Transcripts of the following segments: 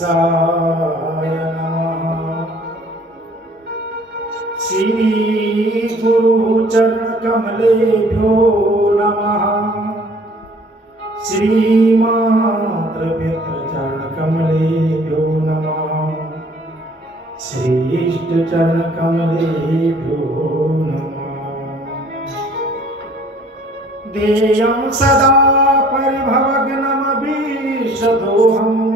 वत्साय नमः। श्री गुरु चरण कमलेभ्यो नमः। श्री मातृपितृ चरण कमलेभ्यो नमः। श्री इष्ट चरण कमलेभ्यो नमः। देयं सदा परिभवग्नमभीषदोहम्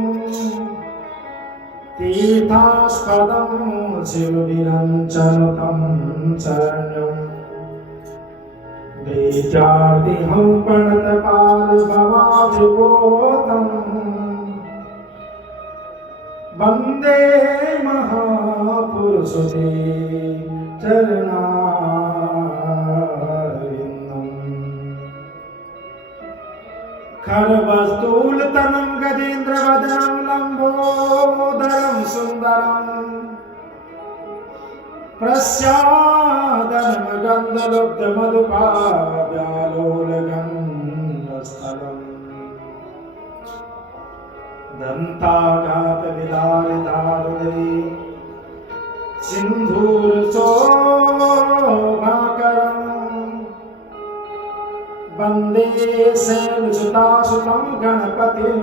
तीर्थास्पदं शिवविरञ्चनुतं शरण्यं बीजादिहं प्रणतपालभवाभिभूतं वन्दे महापुरुषते चरणारविन्दम्। खरवस्तूलतनं गजेन्द्रवदनं लम्बोदरं सुन्दरं प्रस्यादनं गन्धलुब्धमधुपाव्यालोलगन्धस्थलम् दन्ताघातविदारिदारुदरी सिन्धूरशोभाकरम् वन्दे शैलसुतासुतं गणपतिं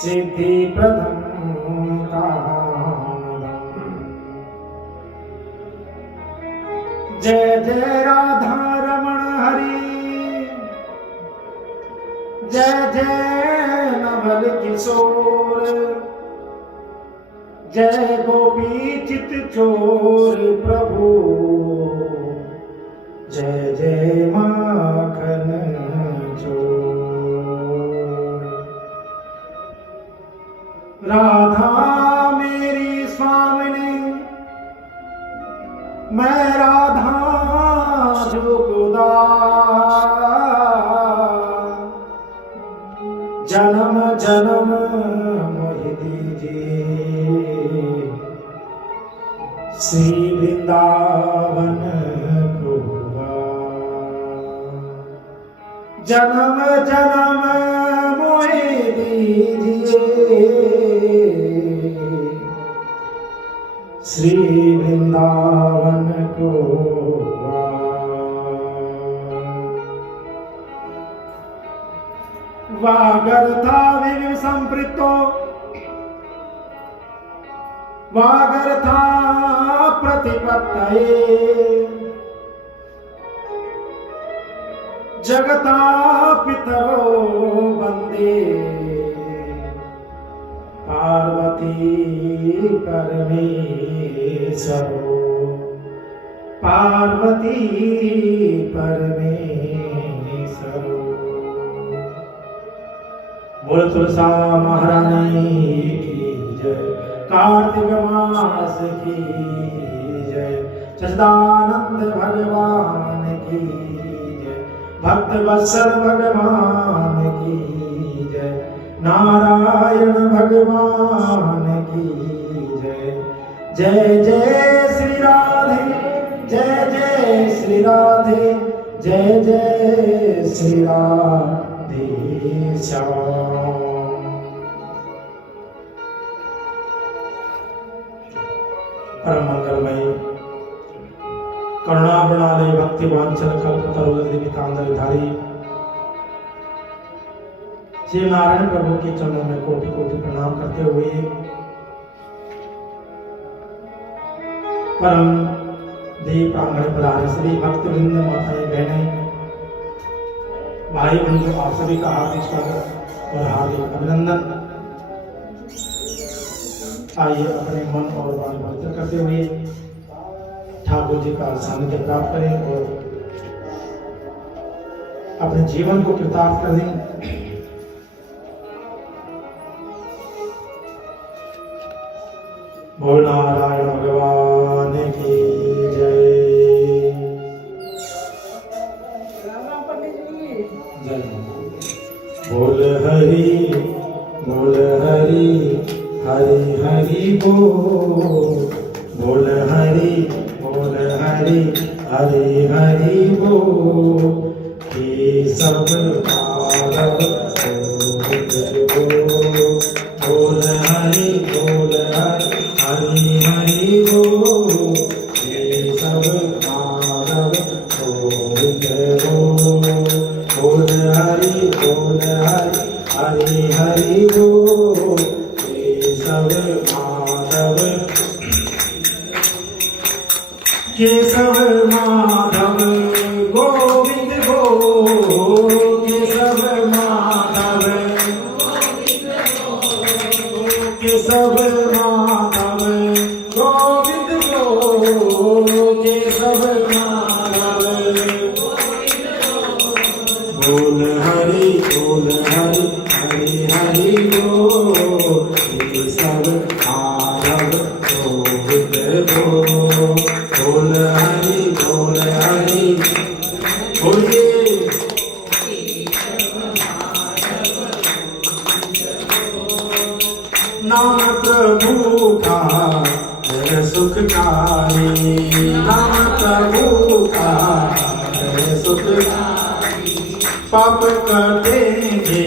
सिद्धिप्रदं कामदम्। जय जय राधा रमण हरि, जय जय नवल किशोर, जय गोपी चित चोर प्रभु, जय जय माखन चोर। राधा मेरी स्वामिनी, मैं राधा जोगदार, जन्म जन्म मोहि दीजिए श्री वृंदावन को। जन्म जन्म मोहि दीजिए श्री वृंदावन को। वागर्था विविध संपृतो, वागर्था प्रतिपत्तये, जगता पितरो वन्दे पार्वती परमेश्वरो, पार्वती परमेश्वरो। बोल तुलसा महारानी की जय, कार्तिक मास की जय, सच्चिदानंद भगवान की, भक्त वत्सल भगवान की जय, नारायण भगवान की जय। जय जय श्री राधे, जय जय श्री राधे, जय जय श्री राधे श्याम। परम मंगलमय करुणा प्रणाली भक्ति वांछन कल्पतरुधारी श्री नारायण प्रभु के चरणों में कोटि कोटि प्रणाम करते हुए परम देव प्रांगण पधारे श्री भक्तवृंद, माताएं, बहनें, भाई बंधु, आप सभी का हार्दिक स्वागत और हार्दिक अभिनंदन। आइए अपने मन और वाणी पवित्र करते हुए ठाकुर जी का सानिध्य प्राप्त करें और अपने जीवन को कृतार्थ कर दें। बोल नारायण भगवान की जय। जय बोल हरि, बोल हरि, हरि हरि बोल, बोल हरि, बोल हरि, हरि हरि बोल। ये सब पालव बोल, हरि हरि बोल केशव माधव केशव माधव गोविंद गो केशव माधव केशव माधव गोविंद गो केशव माधव बोल हरि हरि हरि बोल केशव माधव गोविंद गो बोल हरि बोलिए नाम प्रभु का है सुखकारी नाम प्रभु का है सुखकारी पाप कटेंगे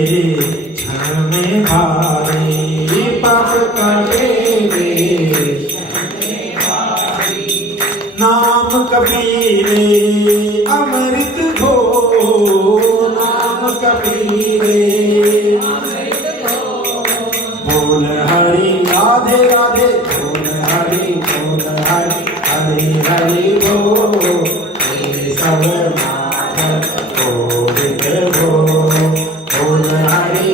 क्षण में भारी पाप कटेंगे नाम कबीरे अमृत घो नाम कबीरे बोल हरि राधे राधे बोल हरि हरि हरि बोल सब माधव गोविंद गो बोल हरि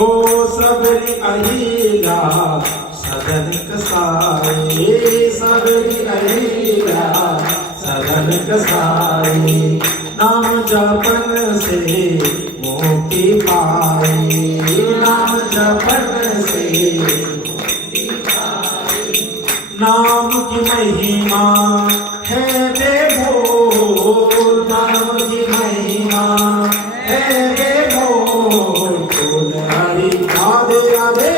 ओ सबरी अहिला सदन कसाई सबरी अहिला सदन कसाई नाम जपन से मुक्ति पाई नाम जपन से नाम की महिमा है बेमोल नाम की महिमा है बेमोल बोल हरि राधे राधे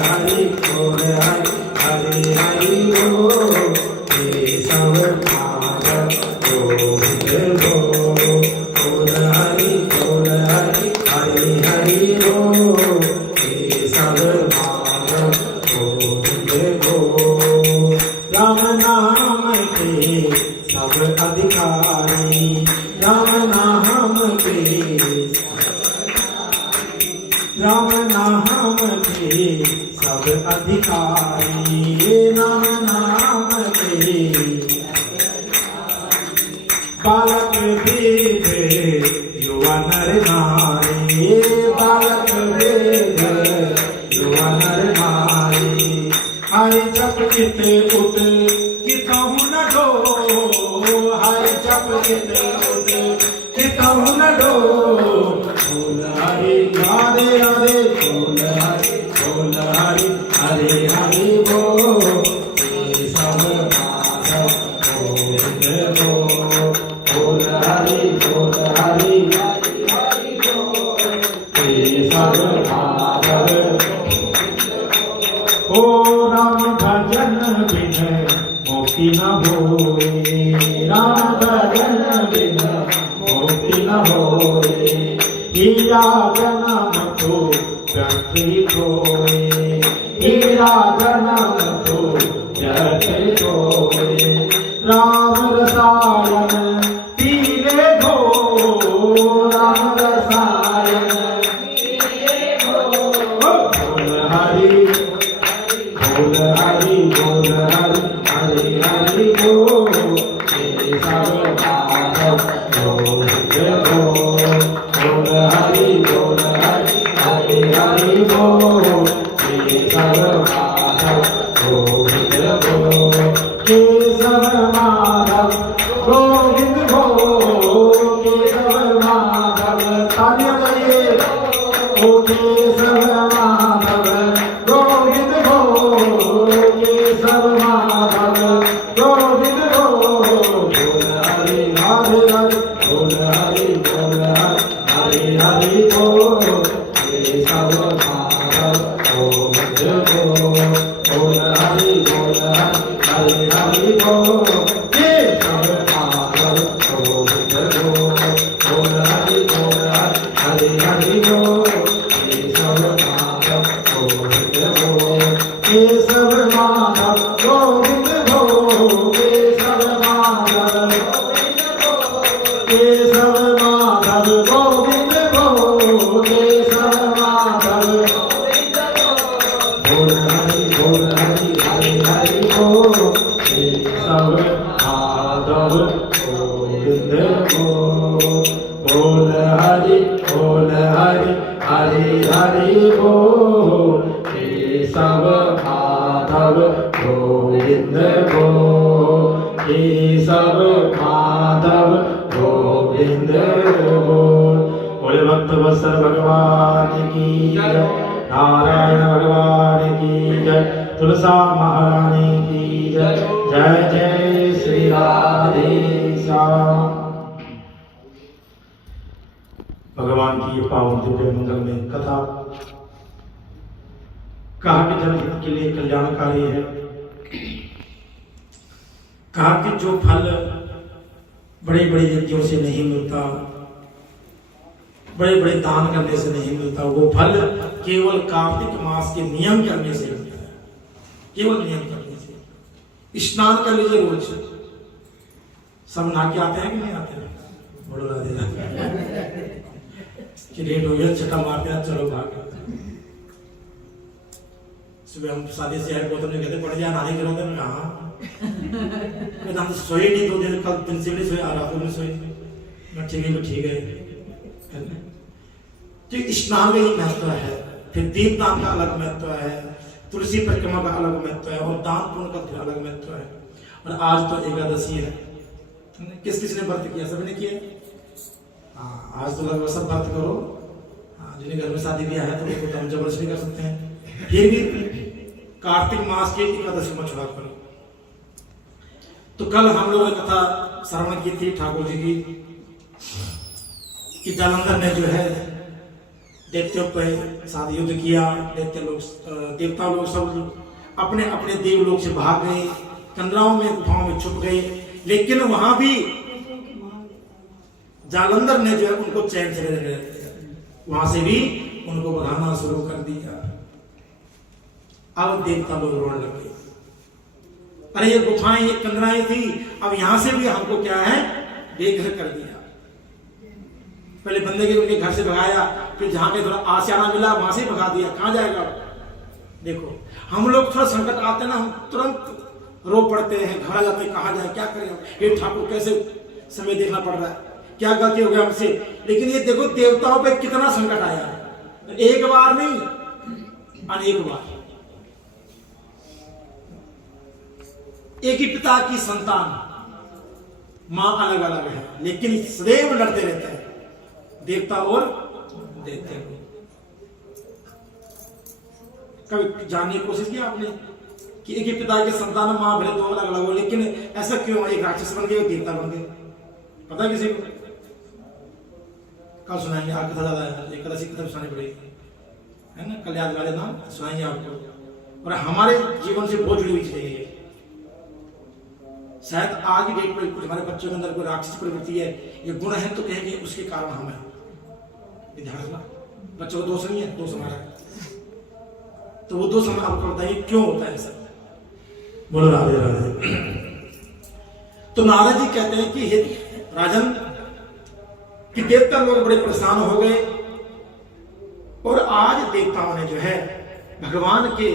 हरि बोल हरि हरि बोल केशव माधव गोविंद गो बोल हरि हरि हरि बोल केशव माधव गोविंद गो राम नाम के सब अधिकारी राम नाम के राम नाम के सब अधिकारी राम नाम के बालक वेद युवा नर नारी बालक वेद युवा नर नारी हरि जप चित उत कितहु न डो हरि जप चित उत कितहु न डो बोल हरि राधे राधे बोल हरि हरि हरि बोल केशव माधव गोविंद गो बोल हरि हरि केशव माधव ओ राम भजन बिन मुक्ति न होए राम भजन बिन मुक्ति न होए हीरा जन्म तो व्यर्थ होए हीरा जन्म तो व्यर्थ होए राम रसायन पीले धो राम रसायन पीले धो बोल हरि हरि हरि बोल केशव माधव गोविंद गो बोल हरि हरि हरि बोल केशव माधव गोविंद गो केशव माधव गोविंद गो केशव माधव तालियां बजाइए ओ केशव माधव गोविंद गो केशव माधव गोविंद गो बोल हरि राधे राधे बोल हरि हरि बोल केशव माधव गोविंद गो बोल हरि हरि बोल केशव माधव माधव गोविंद बोल हरि हरि हरि बोल केशव माधव गोविंद बोल केशव माधव गोविंद बोल। बोले भक्त वत्सल भगवान की जय, नारायण भगवान की जय, तुलसा महारानी की जय। जय जय श्री राधे श्याम। भगवान की ये पावन दिव्य मंगल में कथा कहा कि जनहित के लिए कल्याणकारी है। कहा कि जो फल बड़े बड़े यज्ञों से नहीं मिलता, बड़े बड़े दान करने से नहीं मिलता, वो फल केवल कार्तिक मास के नियम करने से मिलता है। केवल नियम करने से। स्नान कर लीजिए रोज। सब नहा के आते हैं कि नहीं आते हैं? बोलो राधे राधे। कि लेट हो गया, छठा मारते हैं, चलो भाग। सुबह हम शादी से आए, बहुत कहते पड़ जाए नहाने के रोते में कहा हम सोए नहीं 2 दिन, कल दिन से नहीं सोए, रात में सोए। ठीक है। तो स्नान में ही महत्व है, फिर दीपदान का अलग महत्व है, तुलसी परिक्रमा का अलग महत्व है, और दान पुण्य का फिर अलग महत्व है। और आज तो एकादशी है। किस किसने व्रत किया? सबने किया। हाँ, आज तो लगभग सब व्रत करो। हाँ, जिन्हें घर में शादी ब्याह है तो हम जबरदस्ती कर सकते हैं। फिर भी कार्तिक मास की एकादशी में छुड़ा करो। तो कल हम लोगों ने कथा श्रवण की थी ठाकुर जी की, कि जालंधर ने जो है दैत्यों पर साथ युद्ध किया। देवता लोग सब अपने अपने देवलोक से भाग गए, कंदराओं में गुफाओं में छुप गए। लेकिन वहां भी जालंधर ने जो है उनको चैन से रहने दिया, वहां से भी उनको भगाना शुरू कर दिया। अब देवता लोग रोने लगे, अरे ये गुफाएं, ये कंदराएं थी, अब यहां से भी हमको क्या है बेघर कर दिया। पहले बंदे के उनके घर से भगाया, फिर जहां के थोड़ा आशियाना मिला वहां से भगा दिया। कहां जाएगा? देखो हम लोग थोड़ा संकट आते ना, हम तुरंत रो पड़ते हैं, घबरा जाते हैं, कहां जाए, क्या करें, ये ठाकुर कैसे समय देखना पड़ रहा है, क्या गलती हो गया हमसे। लेकिन ये देखो देवताओं पे कितना संकट आया, एक बार नहीं अनेक बार। एक ही पिता की संतान, मां अलग अलग है, लेकिन सदैव लड़ते रहते हैं देवता और दैत्य। कभी जानने की कोशिश किया आपने कि एक ही पिता के संतान, मां भले 2 अलग अलग हो, लेकिन ऐसा क्यों? एक राक्षस बन गए और देवता बन गए, पता किसी को? कल सुनाएंगे, आपको कथा ज्यादा है, एकादशी कथा सुनानी पड़ेगी, है ना? कल याद वाले नाम सुनाएंगे आपको। और हमारे जीवन से बहुत जुड़ी हुई चीजें है। शायद आज की डेट पर कुछ हमारे बच्चों के अंदर कोई राक्षस प्रवृत्ति है, ये गुण है, तो कहेंगे उसके कारण हम है। ध्यान रखना, बच्चों को दोष नहीं है, दोष हमारा है। तो वो दोष हम आपको बताइए क्यों होता है ऐसा। बोलो राधे राधे। तो नारद जी कहते हैं कि हे राजन, कि देवता लोग बड़े परेशान हो गए, और आज देवताओं ने जो है भगवान के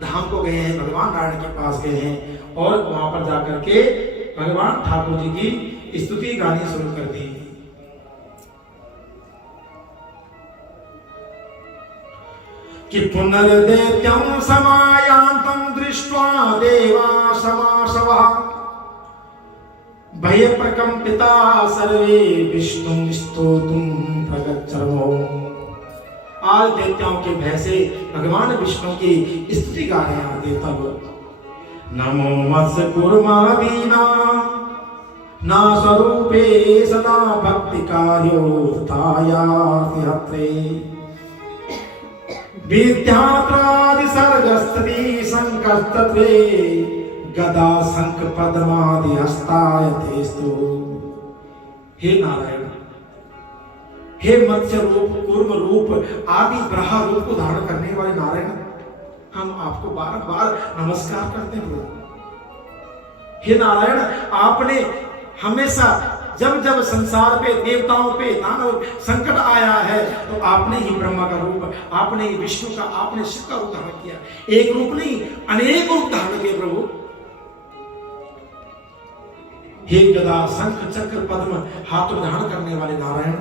धाम को गए हैं, भगवान नारायण के पास गए हैं, और वहां पर जाकर के भगवान ठाकुर जी की स्तुति गानी शुरू कर दी। कि पुनर्दैत्यं समायान्तं दृष्ट्वा देवा समासवः भयप्रकम्पिता सर्वे विष्णुं स्तोतुं प्रगच्छन्मो। आज देवताओं के भय से भगवान विष्णु की स्तुति गा रहे हैं देवता लोग। नमो मत्स्य कूर्मादीना ना स्वरूपे सदा भक्ति कार्यो तथायाति हत्रे विद्यात्रादि सर्गस्तति संकस्तत्वे गदा शंख पद्मादि हस्तायतेस्तु। हे नारायण, हे मत्स्य रूप, कूर्म रूप आदि ब्रह्म रूप को धारण करने वाले नारायण, हम आपको बार बार नमस्कार करते हैं। हे नारायण, आपने हमेशा जब जब संसार पे, देवताओं पे, दानव संकट आया है, तो आपने ही ब्रह्मा का रूप, आपने ही विष्णु का, आपने शिव का रूप धारण किया। एक रूप नहीं, अनेक रूप धारण किए प्रभु। हे गदा शंख चक्र पद्म हाथ धारण करने वाले नारायण,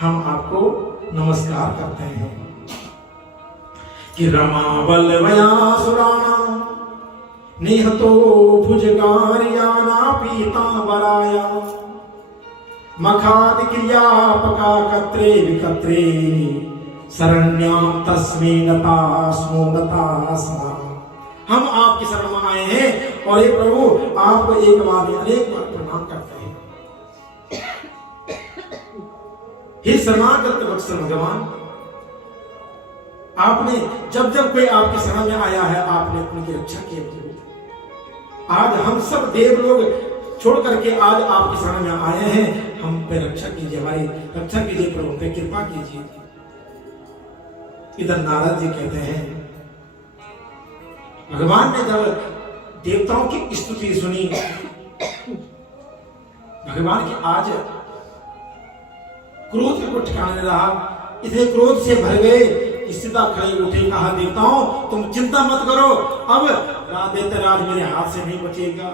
हम आपको नमस्कार करते हैं। कि रमा बलवयासुराणा निहतो भुजगारियाना पीतांबराया मखादि क्रियापका कत्रे विकत्रे शरण्याम तस्मै नतास्मो नतास्मा। हम आपकी शरण में आए हैं और ये प्रभु आपको एक बार अनेक बार प्रणाम करते हैं। हे शरणागत वत्सल भगवान, आपने जब जब कोई आपके शरण में आया है आपने उनकी रक्षा की प्रभु। आज हम सब देव लोग छोड़ करके आज आपके शरण में आए हैं, हम पे रक्षा कीजिए, हमारी रक्षा कीजिए प्रभु, पे कृपा कीजिए। इधर नारद जी कहते हैं, भगवान ने जब देवताओं की स्तुति सुनी, भगवान की आज क्रोध को ठिकाने रहा, इतने क्रोध से भर गए, सीधा खड़े उठे, कहा देवताओं तुम चिंता मत करो, अब दैत्यराज मेरे हाथ से नहीं बचेगा।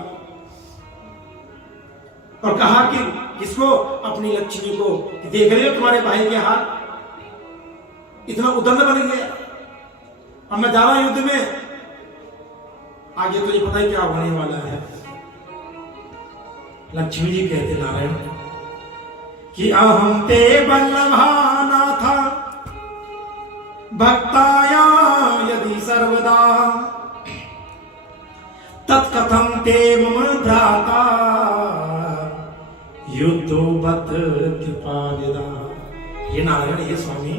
और कहा कि किसको, अपनी लक्ष्मी को, देख रहे हो तुम्हारे भाई के हाथ इतना उदंड बन गया, अब मैं जा रहा हूं युद्ध में, आगे तो ये पता ही क्या होने वाला है। लक्ष्मी जी कहते नारायण कि अहम ते बल्लभानाथा भक्ताया यदि सर्वदा तत्कथम ते मम भ्राता युद्धो बत कृपानिदा। हे नारायण, हे स्वामी,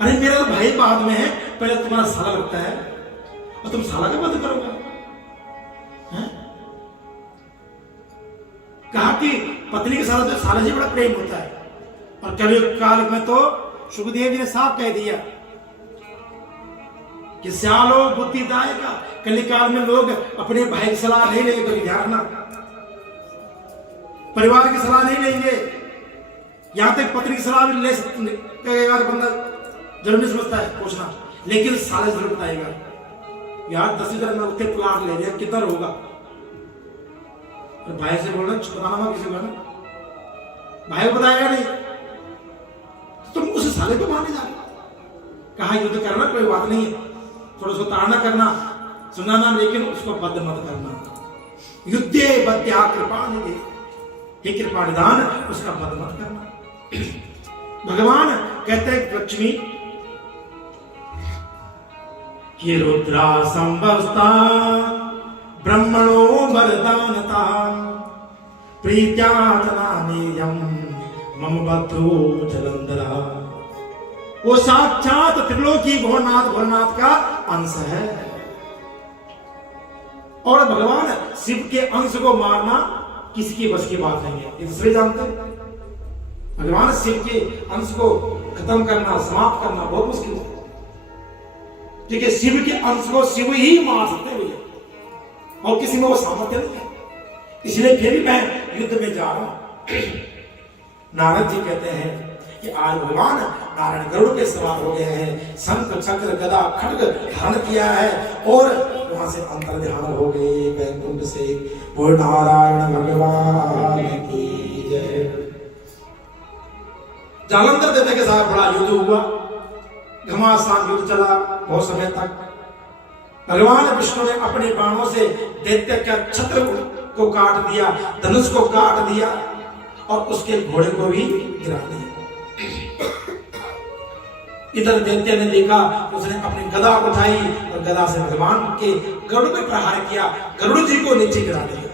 अरे मेरा भाई बाद में है, पहले तुम्हारा साला लगता है और तुम साला का वध करोगे। कहा कि पत्नी के साथ तो साला जी बड़ा प्रेम होता है, और कलयुग काल में तो सुखदेव जी ने साफ कह दिया कि स्यालो बुद्धिदायका, कलिकाल में लोग अपने भाई की सलाह नहीं लेंगे, कभी ध्यान रखना, परिवार की सलाह नहीं लेंगे, यहां तक पत्नी की सलाह भी ले सकते, बंदा जरूर नहीं समझता है पूछना, लेकिन साले जरूर बताएगा यार 10,000 में उतने प्लाट ले लिया कितना होगा। तो भाई से बोलना बताना किसी को, भाई को बताएगा नहीं, तुम उस साले को मारने जा रहे, कहा युद्ध करना कोई बात नहीं है, थोड़ा सा ताड़ना करना सुनाना, लेकिन उसको बद्ध मत करना। युद्धे बद्या कृपा निधे, हे कृपा निधान, उसका बद्ध मत करना। भगवान कहते हैं लक्ष्मी कि रुद्रा संभवस्ता ब्रह्मणो वरदानता प्रीत्यातनामेयं मम बद्धो जलंधरा। वो साक्षात त्रिलोकी भोलेनाथ का अंश है, और भगवान शिव के अंश को मारना किसी की बस की बात नहीं है, इसलिए जानते हैं भगवान शिव के अंश को खत्म करना, समाप्त करना बहुत मुश्किल है। ठीक है, शिव के अंश को शिव ही मार सकते हैं और किसी में वो सामर्थ्य नहीं है, इसलिए फिर भी मैं युद्ध में जा रहा हूं। नारद जी कहते हैं कि आज भगवान नारायण गरुड़ पे सवार हो गए हैं, शंख चक्र गदा खड्ग धारण किया है और वहां से अंतर ध्यान हो गए वैकुंठ से। बोल नारायण भगवान की जय। जालंधर देवता के साथ बड़ा युद्ध हुआ, घमासान युद्ध चला बहुत समय तक। भगवान विष्णु ने अपने बाणों से दैत्य का छत्र को काट दिया, धनुष को काट दिया और उसके घोड़े को भी गिरा दिया। इधर दैत्य ने देखा, उसने अपनी गदा उठाई और गदा से भगवान के गरुड़ पे प्रहार किया, गरुड़ जी को नीचे गिरा दिया।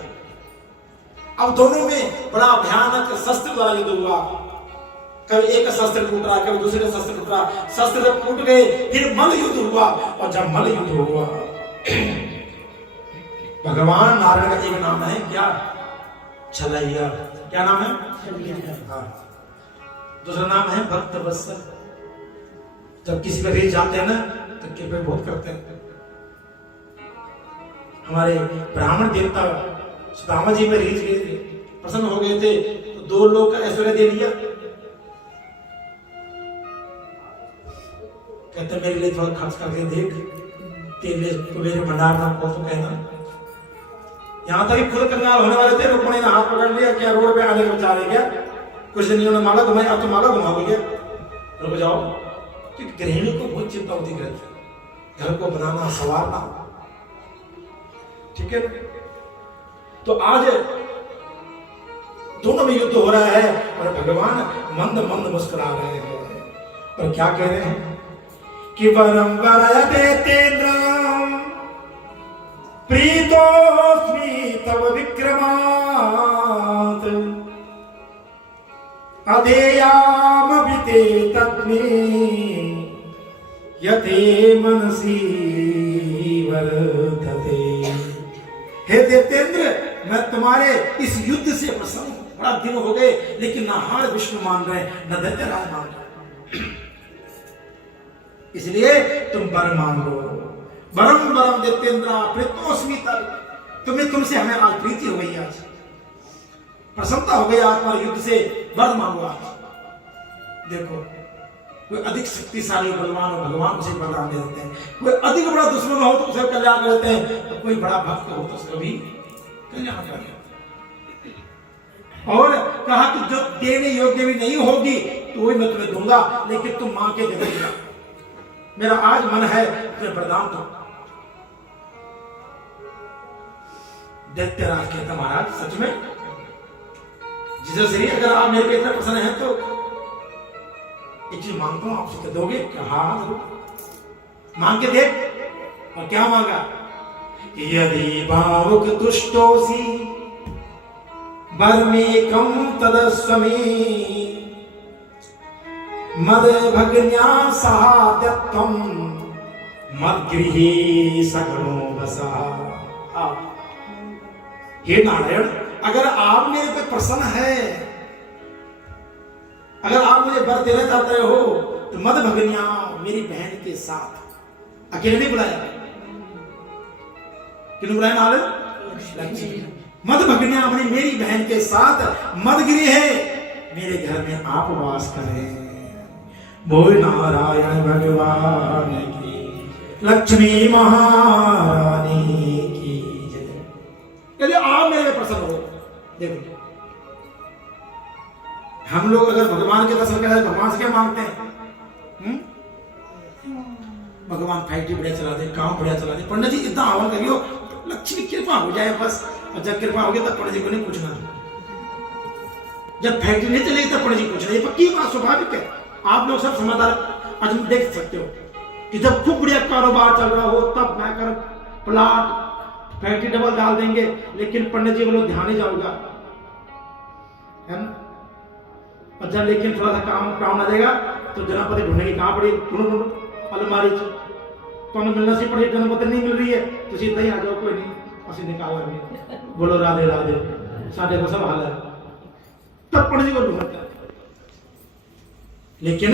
अब दोनों में बड़ा भयानक शस्त्र वाला युद्ध हुआ, कभी एक शस्त्र टूट रहा, कभी दूसरे शस्त्र टूट रहा, शस्त्र जब टूट गए फिर मल्ल युद्ध हुआ, और जब मल्ल युद्ध हुआ भगवान नारायण का एक नाम है क्या, छलैया। क्या नाम है? हाँ। दूसरा नाम है भक्त वत्सल। जब किसी पे रीझ जाते हैं ना तो कृपा बहुत करते हैं। हमारे ब्राह्मण देवता सुदामा जी में रीझ गए थे, प्रसन्न हो गए थे, तो 2 लोग का ऐश्वर्य दे दिया। कहते मेरे लिए थोड़ा खर्च करके देख, तेरे भंडार नाम को तो कहना। यहाँ तक खुद कंगाल होने वाले थे, रुक्मणी ने हाथ पकड़ लिया, क्या रोड पे आने को बचा रहे क्या? कुछ दिन उन्होंने माला घुमाई, अब तो माला घुमा दोगे, रुक जाओ। क्योंकि गृहिणी को बहुत चिंता होती है, घर को बनाना संवारना, ठीक है। तो आज दोनों में युद्ध हो रहा है और भगवान मंद मंद मुस्कुरा रहे हैं और क्या कह रहे हैं कि वरम वरयते तेन्द्रम प्रीतोस्मि तव विक्रमात् अधेयाम विते तत्मे यते मनसी वर्धते। हे देवतेंद्र, मैं तुम्हारे इस युद्ध से प्रसन्न हूं। बड़ा दिन हो गए लेकिन न हार विष्णु मान रहे न दैत्यराज मान रहे, इसलिए तुम वर मांगो। वरम वरम देवतेंद्र प्रीतोस्मि तव, तुम्हें तुमसे हमें आज प्रीति हो गई, आज प्रसन्नता हो गई आज तुम्हारे युद्ध से, वर मांगो आज। देखो कोई अधिक शक्तिशाली बलवान हो, भगवान उसे वरदान दे देते हैं। कोई अधिक बड़ा दुश्मन हो तो उसे कल्याण कर देते हैं, तो कोई बड़ा भक्त हो तो उसका भी कल्याण कर देते हैं। और कहा कि जो देने योग्य भी नहीं होगी तो वही मैं तुम्हें दूंगा, लेकिन तुम मां के दे देगा। मेरा आज मन है तुम्हें वरदान दो। दैत्यराज कहता महाराज सच में जिसे श्री अगर आप मेरे पे इतना प्रसन्न है तो एक चीज मांगता हूं आपसे, दोगे? हाँ जरूर, मांग के देख। और क्या मांगा? यदि भावुक तुष्टोसी बर्मेकं तदस्वमे मद भग्न्या सहात्यत्वं मद्गृहे सगुणो वसः। हे नारायण, अगर आप मेरे पे प्रसन्न है, अगर आप मुझे वर देना चाहते हो तो मद भग्न्या, मेरी बहन के साथ, अकेले नहीं बुलाया, किन्होंने बुलाया नारद? लक्ष्मी। मद भग्न्या अपनी मेरी बहन के साथ मदगिरी है, मेरे घर में आप वास करें। बोल नारायण भगवान की, लक्ष्मी महारानी की जय। यदि आप मेरे प्रसन्न हो, देखो हम लोग अगर भगवान के दर्शन करें भगवान से क्या मांगते हैं? भगवान फैक्ट्री बढ़िया चला दे, काम बढ़िया चला दे, पंडित जी इतना हवन करियो लक्ष्मी कृपा हो जाए बस। और जब कृपा होगी तब पंडित जी को नहीं पूछना, जब फैक्ट्री नहीं चलेगी तब पंडित जी पूछना। ये पक्की बात, स्वाभाविक है। आप लोग सब समझदार आज देख सकते हो कि जब खूब बढ़िया कारोबार चल रहा हो तब मैं कर प्लाट फैक्ट्री डबल डाल देंगे, लेकिन पंडित जी बोलो ध्यान ही जाऊंगा, है ना। और जब लेकिन थोड़ा सा काम आ जाएगा तो जनापति ढूंढने की कहां पड़ी, ढूंढो अलमारी तो मिलना सी पड़ी, जनापति नहीं मिल रही है तो सीधा ही आ जाओ, कोई नहीं उसे निकाल लेंगे, बोलो राधे राधे, साढ़े को सब हाल है, तब पंडित जी को ढूंढता है। लेकिन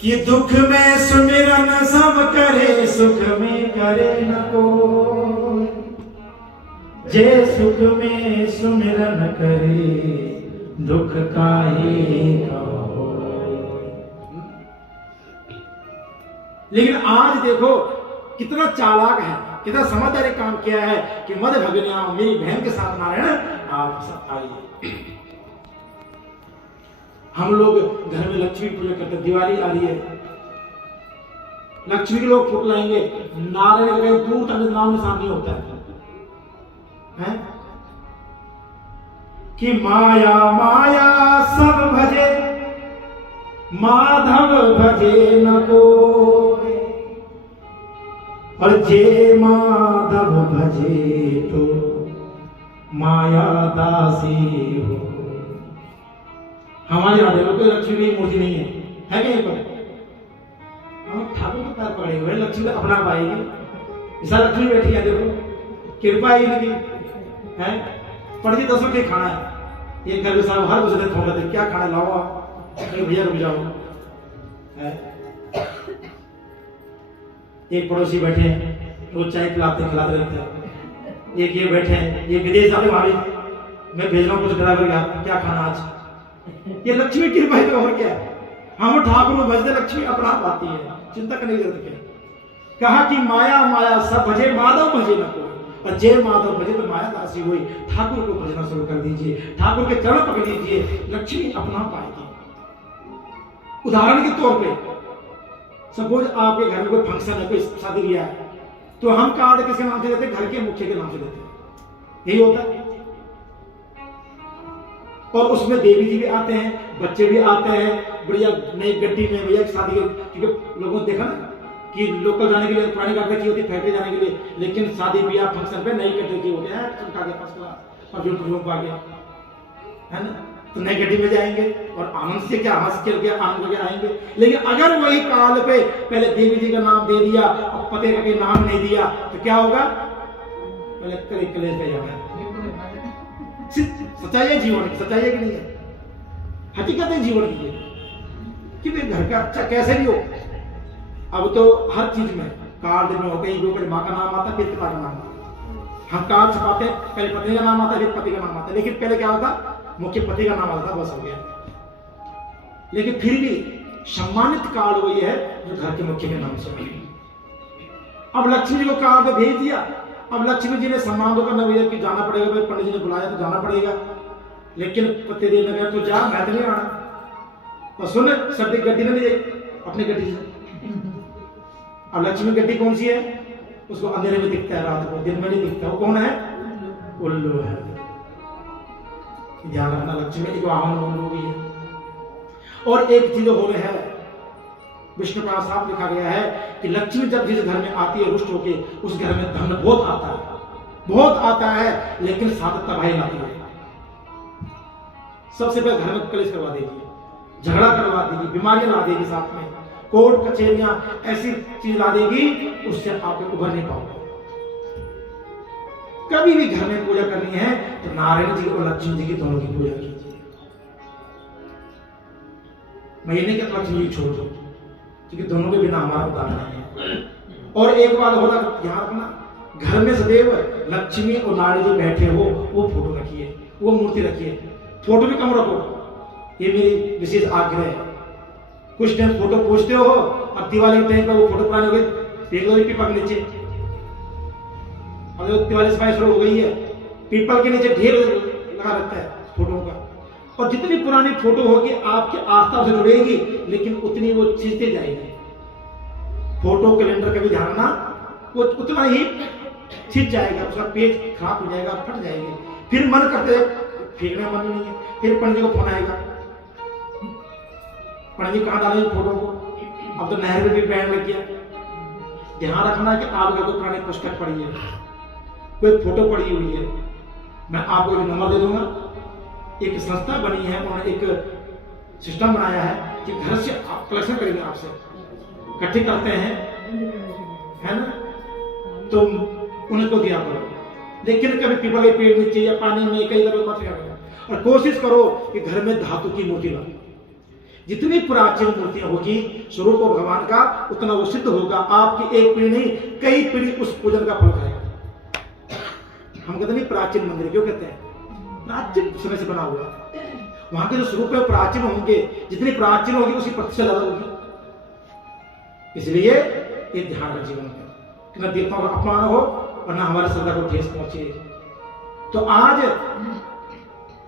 कि दुख में सुमिरन सब करे, सुख में करे न कोई, जे सुख में सुमिरन करे दुख काहे कहो। लेकिन आज देखो कितना चालाक है, कितना समझदारी काम किया है कि मद भग्न्या मेरी बहन के साथ नारायण आप सब आइए। हम लोग घर में लक्ष्मी पूजा करते, दिवाली आ रही है, लक्ष्मी के लोग फूट लाएंगे, नारायण का कहीं दूर तक नाम निशान नहीं होता है कि माया माया सब भजे माधव भजे न कोई, और जे माधव भजे तो माया दासी हो। हमारे यहाँ देखो कोई लक्ष्मी की मूर्ति नहीं है कहीं पर, हम ठाकुर के पैर पड़े हुए, लक्ष्मी अपना पाएगी, ऐसा लक्ष्मी बैठी है, देखो कृपा ही इनकी है। पंडित 10 रुपये खाना है, एक घर में साहब हर दूसरे दिन फोन करते क्या खाना लाओ आप, भैया रुक जाओ। एक पड़ोसी बैठे हैं, रोज चाय पिलाते खिलाते रहते हैं, एक ये बैठे हैं, ये विदेश वाले भाभी मैं भेज रहा हूँ कुछ ड्राइवर का, क्या खाना आज, ये लक्ष्मी कृपा है तो और क्या। हम ठाकुर में भजते लक्ष्मी अपना पाती है, चिंता करने की जरूरत क्या। कहा कि माया माया सब भजे माधव भजे न कोई, और जय माधव भजे तो माया दासी हुई। ठाकुर को भजना शुरू कर दीजिए, ठाकुर के चरण पकड़ लीजिए, लक्ष्मी अपना पाएगी। उदाहरण के तौर पे सपोज आपके घर में कोई फंक्शन है, कोई शादी ब्याह है, तो हम कार्ड किसके नाम से देते हैं? घर के मुखिया के नाम से देते हैं। यही होता है। और उसमें देवी जी भी आते हैं, बच्चे भी आते हैं, बढ़िया नई गड्डी में भैया शादी, क्योंकि लोगों ने देखा ना कि लोकल जाने के लिए पुरानी गाड़ी रखी होती है, फैक्ट्री जाने के लिए, लेकिन शादी ब्याह फंक्शन पे नई गड्डी की होते हैं, चमका के फर्स्ट क्लास और जो पाके, है ना? तो नई गड्डी में जाएंगे और आनंद से क्या हंस के आनंद के आएंगे। लेकिन अगर वही काल पे पहले देवी जी का नाम दे दिया और पते का कोई नाम नहीं दिया तो क्या होगा? पहले कलेश पे जाना है। सच्चाई है जीवन की, सच्चाई है कि नहीं है? हकीकत है जीवन की कि भाई घर का अच्छा कैसे भी हो। अब तो हर चीज में कार्ड में हो, कहीं लोग माँ का नाम आता फिर पिता का नाम आता। हम कार्ड छपाते पहले पत्नी का नाम आता फिर पति का नाम आता, लेकिन पहले क्या होता? मुख्य पति का नाम आता था, बस हो गया। लेकिन फिर भी सम्मानित कार्ड वही है जो घर के मुख्य के नाम से। अब लक्ष्मी जी को कार्ड भेज दिया, अब लक्ष्मी जी ने सम्मान तो करना भैया कि जाना पड़ेगा, भाई पंडित जी ने बुलाया तो जाना पड़ेगा, लेकिन पति देव ने कहा तो जा, मैं तो नहीं आना। और सुन सर्दी गड्डी ने अपनी गड्डी से। अब लक्ष्मी गड्डी कौन सी है? उसको अंधेरे में दिखता है, रात को, दिन में नहीं दिखता। वो कौन है? उल्लू है। ध्यान रखना, लक्ष्मी एक वाहन उल्लू भी है। और एक चीज हो रही है, विष्णु पुराण साफ लिखा गया है कि लक्ष्मी जब जिस घर में आती है रुष्ट होके, उस घर में धन बहुत आता है, बहुत आता है, लेकिन साथ तबाही लाती है। सबसे पहले घर में कलेश करवा देगी, झगड़ा करवा देगी, बीमारियां ला देगी, साथ में कोर्ट कचहरियां ऐसी चीज ला देगी, उससे आप उभर नहीं पाओगे। कभी भी घर में पूजा करनी है तो नारायण जी और लक्ष्मी जी की दोनों की पूजा कीजिए। मैं ये नहीं कहता लक्ष्मी जी छोड़ दो, क्योंकि दोनों के बिना हमारा उद्धार नहीं है। और एक बात होगा ध्यान रखना, घर में सदैव लक्ष्मी और नारायण जी बैठे हो वो फोटो रखिए, वो मूर्ति रखिए। फोटो भी कम रखो, ये मेरी विशेष आग्रह है। कुछ टाइम फोटो पूछते हो और दिवाली के टाइम पर वो फोटो पुरानी हो गई, देख लो पीपल के नीचे। अब दिवाली सफाई शुरू हो गई है, पीपल के नीचे ढेर लगा रहता है फोटो का। और जितनी पुरानी फोटो होगी आपकी आस्था से जुड़ेगी, लेकिन उतनी वो खींचते जाएगी। फोटो कैलेंडर का भी ध्यान रखना, वो उतना ही खींच जाएगा, उसका पेज खराब हो जाएगा, फट जाएगी। फिर मन करते फेंकने मन नहीं है, फिर पंडित को फोन आएगा, पंडित जी कहाँ डालेंगे फोटो को? अब तो नहर में भी बैन लग गया। ध्यान रखना कि आपका कोई पुरानी पुस्तक पड़ी है, कोई फोटो पड़ी हुई है, मैं आपको एक नंबर दे दूंगा। एक संस्था बनी है, उन्होंने एक सिस्टम बनाया है कि घर से आप कलेक्शन करेंगे, आपसे इकट्ठे करते हैं, है ना? तो उन्हें तो दिया करो, लेकिन कभी पीपल के पेड़ नीचे या पानी में कई तरह मत करो। और कोशिश करो कि घर में धातु की मूर्ति लाओ। जितनी प्राचीन मूर्तियां होगी स्वरूप भगवान का, उतना वो सिद्ध होगा। आपकी एक पीढ़ी नहीं, कई पीढ़ी उस पूजन का फल खाएगा। हम कहते नहीं प्राचीन मंदिर, क्यों कहते हैं? प्राचीन समय से बना हुआ, वहां के जो स्वरूप है प्राचीन होंगे, जितनी प्राचीन होगी उसी प्रतिशत ज्यादा होगी। इसलिए ये ध्यान रख जीवन में कि न देवताओं का अपमान हो और न हमारे श्रद्धा को ठेस पहुंचे। तो आज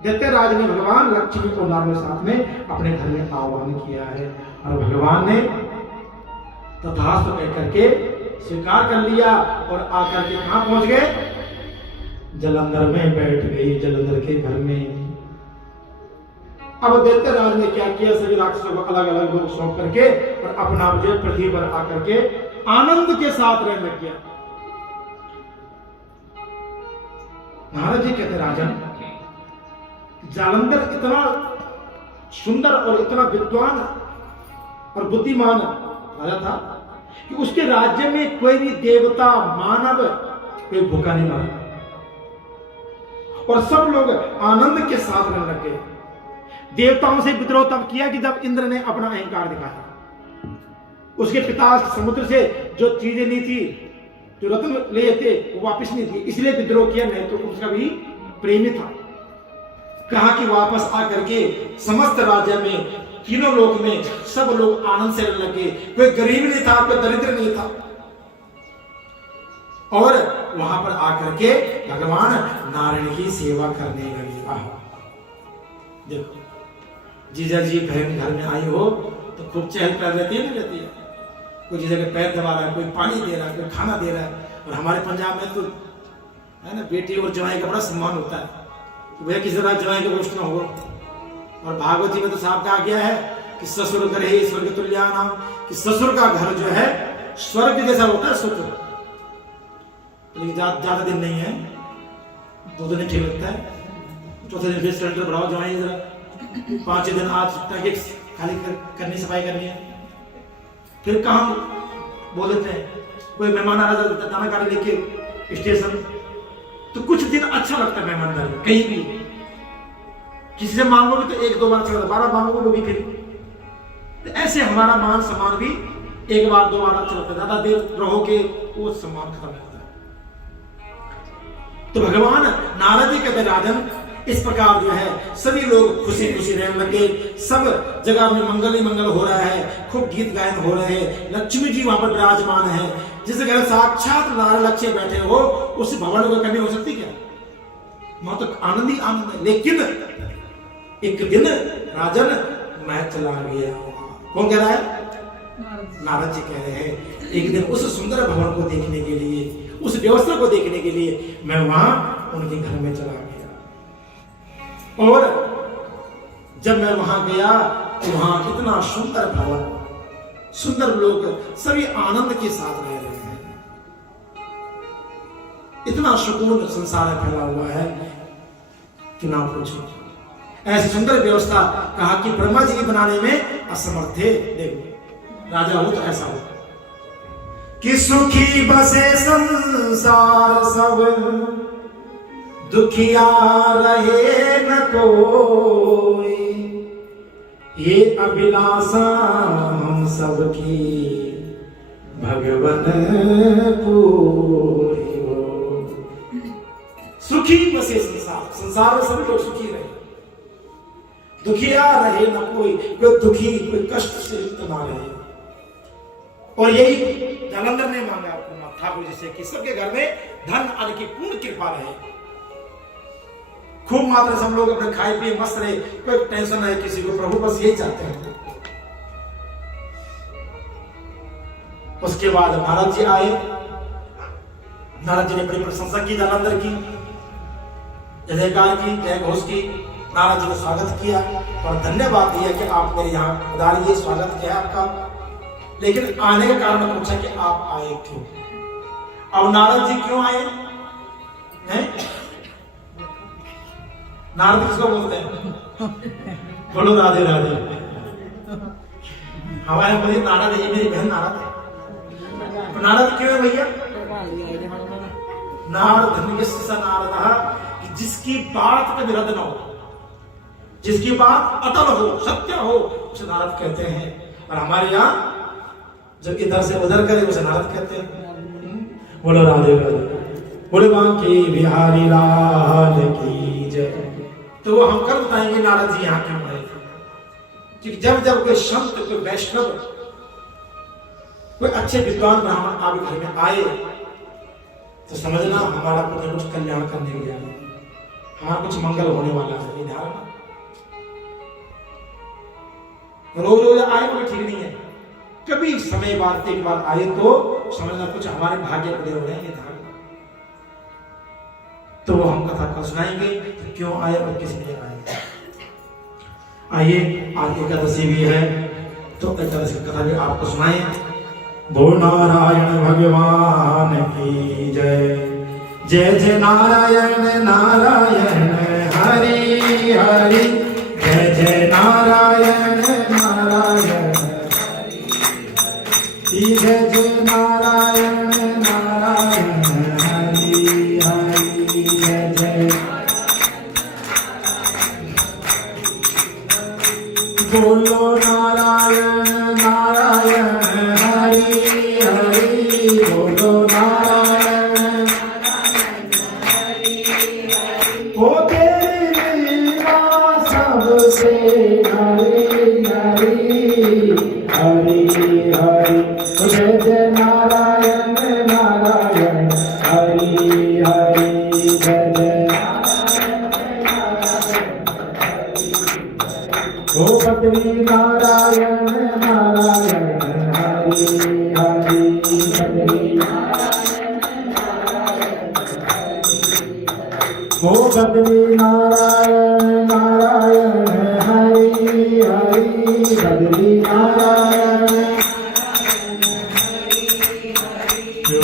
दैत्यराज ने भगवान लक्ष्मी को नारायण के साथ में अपने घर में आह्वान किया है, और भगवान ने तथास्तु कह करके स्वीकार कर लिया और आकर के कहां पहुंच गए? जलंधर में बैठ गई, जलंधर के घर में। अब दैत्यराज ने क्या किया? सभी राक्षसों को अलग अलग लोग सौंप करके और अपना जो पृथ्वी पर आकर के आनंद के साथ रहने लग गया। नारद जी कहते राजन, जालंधर इतना सुंदर और इतना विद्वान और बुद्धिमान राजा था कि उसके राज्य में कोई भी देवता मानव कोई भूखा नहीं मरा, और सब लोग आनंद के साथ रहने लग गए। देवताओं से विद्रोह तब किया कि जब इंद्र ने अपना अहंकार दिखाया। उसके पिता समुद्र से जो चीजें नहीं थी, जो रत्न ले थे, वो वापस नहीं थी, इसलिए विद्रोह किया। नहीं तो उसका भी प्रेमी था। कहा कि वापस आकर के समस्त राज्य में, तीनों लोक में सब लोग आनंद से रहने लगे। कोई गरीब नहीं था, कोई दरिद्र नहीं था। और वहां पर आकर के भगवान नारायण की सेवा करने लगे। आह देखो, जीजा जी बहन घर में आई हो तो खूब चहल पहल रहती है, नहीं रहती है? कोई जीजा के पैर दबा रहा है, कोई पानी दे रहा है, कोई खाना दे रहा है। और हमारे पंजाब में तो है ना, बेटी और जवाई का बड़ा सम्मान होता है, तो वह किसी तरह जवाई का गोष्ठ ना हो। और भागवत जी में तो साफ कहा गया है कि ससुर करे स्वर्ग तुल्या नाम, कि ससुर का घर जो है स्वर्ग जैसा होता है सुख। लेकिन ज्यादा दिन नहीं है, 2 दिन ठीक लगता है, चौथे दिन फिर सिलेंडर बढ़ाओ जवाई जरा, 5 दिन आज टंकी खाली करनी, सफाई करनी है। फिर काम बोल देते हैं, कोई मेहमान आ रहा था ताना गाड़ी लेके स्टेशन, तो कुछ दिन अच्छा लगता है मेहमानदारी, कहीं भी किसी से मांगोगे तो 1-2 बार अच्छा लगता, 12 मांगोगे वो भी फिर। तो ऐसे हमारा मान सम्मान भी 1 बार 2 बार अच्छा लगता है, ज्यादा देर रहोगे वो सम्मान खत्म होता है। तो भगवान नारद जी कहते राजन, इस प्रकार जो है सभी लोग खुशी खुशी रहने लगे, सब जगह में मंगल ही मंगल हो रहा है, खूब गीत गायन हो रहे हैं, लक्ष्मी जी वहां पर विराजमान है। जिस घर साक्षात नारायण लक्ष्मी बैठे हो उस भवन को कमी हो सकती क्या? वहां तो आनंद ही आनंद है। लेकिन एक दिन राजन मैं चला गया, कौन कह रहा है? नारद जी कह रहे हैं, एक दिन उस सुंदर भवन को देखने के लिए, उस व्यवस्था को देखने के लिए मैं वहां उनके घर में चला गया। और जब मैं वहां गया तो वहां इतना सुंदर भवन, सुंदर लोग, सभी आनंद के साथ रह रहे हैं, इतना सुकून संसार में फैला हुआ है कि ना पूछो। ऐसी सुंदर व्यवस्था, कहा कि ब्रह्मा जी बनाने में असमर्थ थे। देखो राजा हो तो ऐसा हो कि सुखी बसे संसार सब, दुखिया रहे न कोई, ये अभिलाषा हम सबकी भगवन पूरी हो। सुखी बसे संसार, संसार में सभी लोग सुखी रहे, दुखिया रहे न कोई, कोई दुखी कोई कष्ट से युक्त ना रहे। और यही जालंधर ने मांगा ठाकुर जी से कि सबके घर में धन आदि की पूर्ण कृपा रहे, खूब मात्रा से हम लोग अपने खाए पिए मस्त रहे, कोई टेंशन नहीं किसी को, प्रभु बस यही चाहते हैं। उसके बाद नारद जी आए, नारद जी ने बड़ी प्रशंसा की जालंधर की, जयकार की, जय घोष की। नारद जी ने स्वागत किया और धन्यवाद दिया कि आप मेरे यहाँ पधारिए, स्वागत किया आपका। लेकिन आने का कारण पूछा कि आप आए क्यों? अब नारद जी क्यों आए हैं? नारद किसको बोलते हैं? बोलो राधे राधे। हमारे बोलिए नारद है, ये मेरी बहन नारद है। तो नारद क्यों है भैया? नारद नारद, कि जिसकी बात कभी रद्द ना हो, जिसकी बात अटल हो, सत्य हो, उसे नारद कहते हैं। और हमारे यहाँ जब इधर से उधर करे उसे नारद कहते हैं। बोलो राधे राधे, बोले बांके बिहारी लाल की जय। तो वो हम कल बताएंगे नारद जी यहाँ क्यों आए थे। क्योंकि जब जब कोई संत, कोई वैष्णव, कोई अच्छे विद्वान ब्राह्मण आपके घर में आए तो समझना हमारा कुछ न कुछ कल्याण करने के लिए, हमारा कुछ मंगल होने वाला है। ये ध्यान, रोज रोज आए कोई ठीक नहीं है, कभी समय बाद एक बार आए तो समझना कुछ हमारे भाग्य पूरे हो रहे हैं। ये ध्यान, तो वो हम कथा कल सुनाएंगे तो क्यों आए और किस लिए आए। आइए, आज एकादशी भी है तो एकादशी कथा भी आपको सुनाए। बोल नारायण भगवान की जय, जय जय नारायण नारायण हरि हरि, जय जय नारायण नारायण हरि हरि, जय जय नारायण नारायण हरि हरि, जय जय। बोलो नारायण नारायण हरि हरि, बोलो नारायण हरि हरि, ओ तेरी लीला सबसे हरि हरि हरि हरि, जय जय नारायण नारायण ओ बद्री नारायण नारायण हरि हरि बद्री ओ बद्री नारायण नारायण हरि हरि बद्री नारायण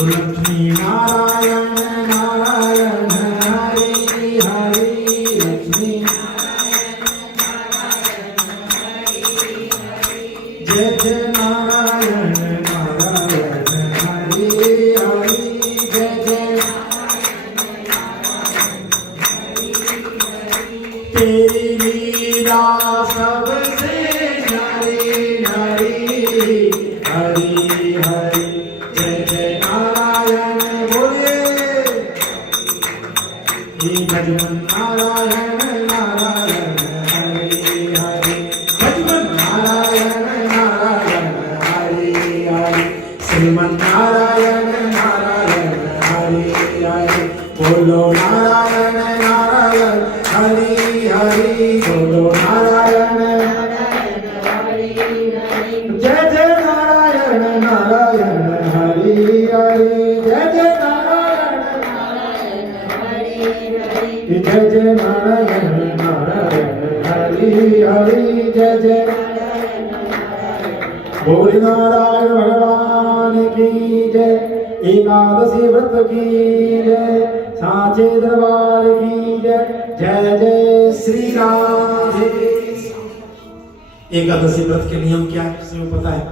लक्ष्मी नारायण नारायण हरि हरि लक्ष्मी जय जय नारायण नारायण हरि हरि जय जय तेरी लीला सबसे न्यारी न्यारी हरि हरि जय जय नारायण बोले ये भजन नारायण नारायण हरि हरि भजन नारायण नारायण हरि हरि श्रीमन नारायण नारायण हरि हरि बोलो नारायण नारायण हरि हरि बोलो नारायण जय जय नारायण नारायण हरि हरि जय जय नारायण जय जय नारायण नारायण हरि हरि जय जय बोल नारायण भगवान की जय एकादशी व्रत की जय साचे दरबार की जय जय जय श्री राधे। एकादशी व्रत के नियम क्या है किसी को पता है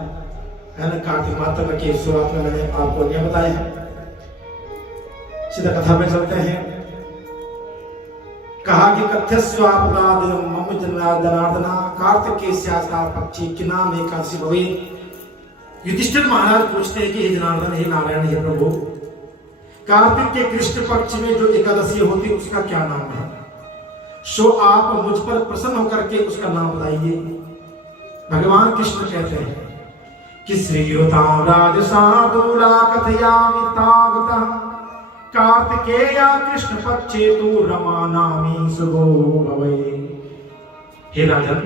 ना? कार्तिक माता की शुरुआत में मैंने आपको नियम बताया है। सीधा कथा में चलते हैं। कहा कि कथ्यस्वापदादिनम मम जनार्दना कार्तिकेय स्यास्ता पक्षी कि नाम एकादशी भवेत्। युधिष्ठिर महाराज पूछते हैं कि हे जनार्दन, हे नारायण, हे प्रभु, कार्तिक के कृष्ण पक्ष में जो एकादशी होती है उसका क्या नाम है? सो आप मुझ पर प्रसन्न होकर के उसका नाम बताइए। भगवान कृष्ण कहते हैं कि श्रीरुतां राजसाधुला कथयामि तावतः कार्तिकेया कृष्ण पक्षे तु रमा नामी शुभो भवे। हे राजन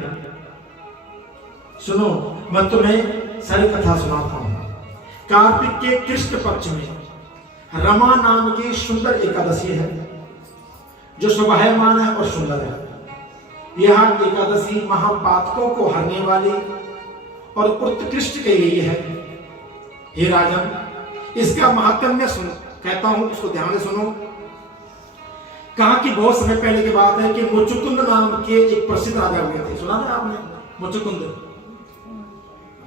सुनो, मैं तुम्हें सारी कथा सुनाता हूं। कार्तिक के कृष्ण पक्ष में रमा नाम की सुंदर एकादशी है जो शोभायमान है और सुंदर है। यह एकादशी महापातकों को हरने वाली और उत्कृष्ट कही गई है। हे राजन, इसका महात्म्य सुन कहता हूं, उसको ध्यान से सुनो। कहा कि बहुत समय पहले की बात है कि मुचुकुंद नाम के एक प्रसिद्ध राजा हुए थे। सुना था आपने मुचुकुंद?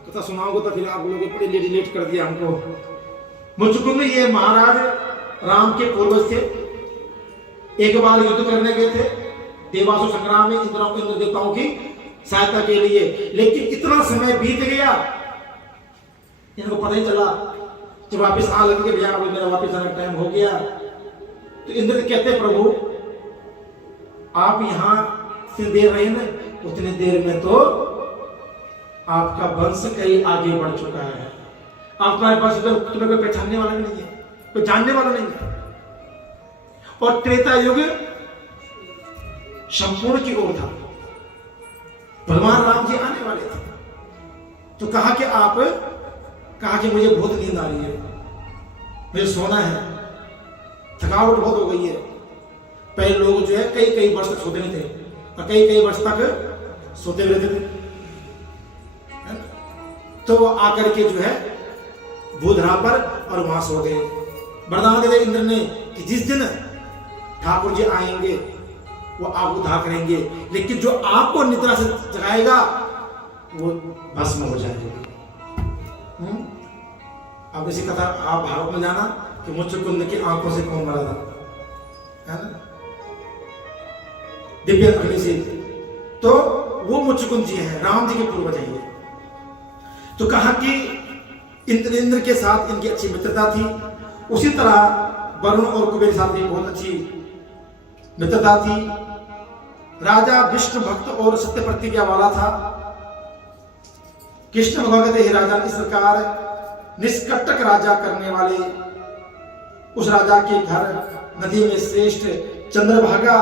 कथा सुनाओगे तो फिर आप लोगों बड़े लेट कर दिया हमको। मुचुकुंद ये महाराज राम के पूर्वज थे। एक बार युद्ध करने गए थे देवासुर संग्राम में इंद्र देवताओं की सहायता के लिए, लेकिन इतना समय बीत गया इनको पता ही चला। जब वापिस आ लगे भैया अब मेरा वापिस आने का टाइम हो गया, तो इंद्र कहते प्रभु आप यहां से देर रहे ना, उतने देर में तो आपका वंश कहीं आगे बढ़ चुका है। आपका पास तुम्हें कोई पहचानने वाला नहीं है, कोई जानने वाला नहीं है। और त्रेता युग संपूर्ण की ओर था, भगवान राम जी आने वाले थे। तो कहा कि आप कहा कि मुझे बहुत नींद आ रही है, मुझे सोना है, थकावट बहुत हो गई है। पहले लोग जो है कई वर्ष तक सोते नहीं थे और कई वर्ष तक सोते रहते थे। तो वो आकर के जो है भूधरा पर और वहां सो गए। वरदान दे इंद्र ने कि जिस दिन ठाकुर जी आएंगे वो आपको उद्धार करेंगे, लेकिन जो आपको निद्रा से जगाएगा वो भस्म हो जाएगा। अब इसी कथा आप भारत में जाना कि मुचुकुंद की आंखों से कौन मरा था, है ना, दिव्य अग्नि से। तो वो मुचुकुंद जी हैं, राम जी के पूर्वज हैं ये। तो कहा कि इंद्र के साथ इनकी अच्छी मित्रता थी, उसी तरह वरुण और कुबेर के साथ भी बहुत अच्छी मित्रता थी। राजा विष्णु भक्त और सत्य प्रतिज्ञा वाला था। कृष्ण भगवान कहते हे राजा, इस प्रकार निष्कंटक राजा करने वाले उस राजा के घर नदी में श्रेष्ठ चंद्रभागा